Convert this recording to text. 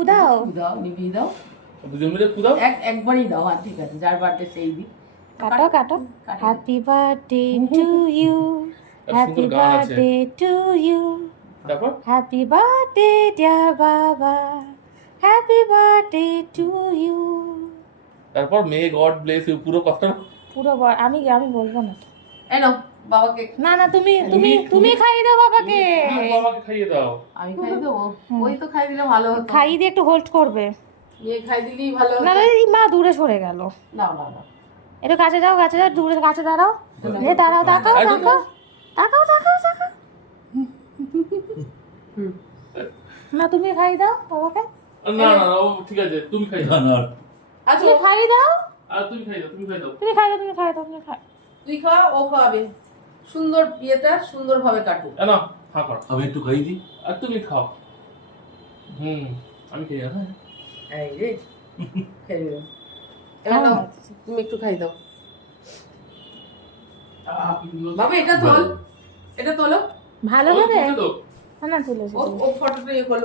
ফুদাও দাও নিভিয়ে দাও, দুজন মিলে পুরাও। একবারই দাও। হ্যাঁ ঠিক আছে, যার বার্থডে সেই দিন। কাটো কাটো। কাটো। হ্যাপি বার্থডে টু ইউ, একটা হ্যাপি সুন্দর গান আছে। বার্থডে টু ইউ, তারপর হ্যাপি বার্থডে ডিয়ার বাবা, হ্যাপি বার্থডে টু ইউ। তারপর মে গড ব্লেস ইউ, পুরো কথা। পুরো আমি বলবো না তো। এই নাও বাবাকে। না না, তুমি তুমি তুমি খাইয়ে দাও বাবাকে। তুমি বাবাকে খাইয়ে দাও। আমি খাই দেবো? ওই তো খাই দিলে ভালো হতো। খাইয়ে দিয়ে একটু হোল্ড করবে। মেয়ে খাই দিলেই ভালো না হতো। এই মা দূরে সরে গেল। না না না, একটু কাছে যাও, দূরে কাছে দাঁড়াও। দাঁড়াও, তাকাও আর তাকাও তাকাও তাকাও তাকাও। না তুমি খাইয়ে দাও বাবাকে। না না না, ও ঠিক আছে, তুমি খাই দাও। আচ্ছা তুমি খাইয়ে দাও, আর তুমি খাই দাও, তুমি খাই দাও। তুমি খাইয়ে দাও, তুমি খাইয়ে দাও, তুমি খাই। তুই খাওয়া, ও খাওয়াবে। সুন্দর বিয়েটা সুন্দরভাবে কাটুক। না হ্যাঁ করো। আমি একটু খাই দিই। আর তুমি খাও। আমি খাই না। এই রে খাই দিলাম। এবার নাও, তুমি একটু খাই দাও। বাবা এটা তোল, এটা তোলো। ভালো হবে। তো না না, তুলেছি ও ফটোটা ইয়ে করলো।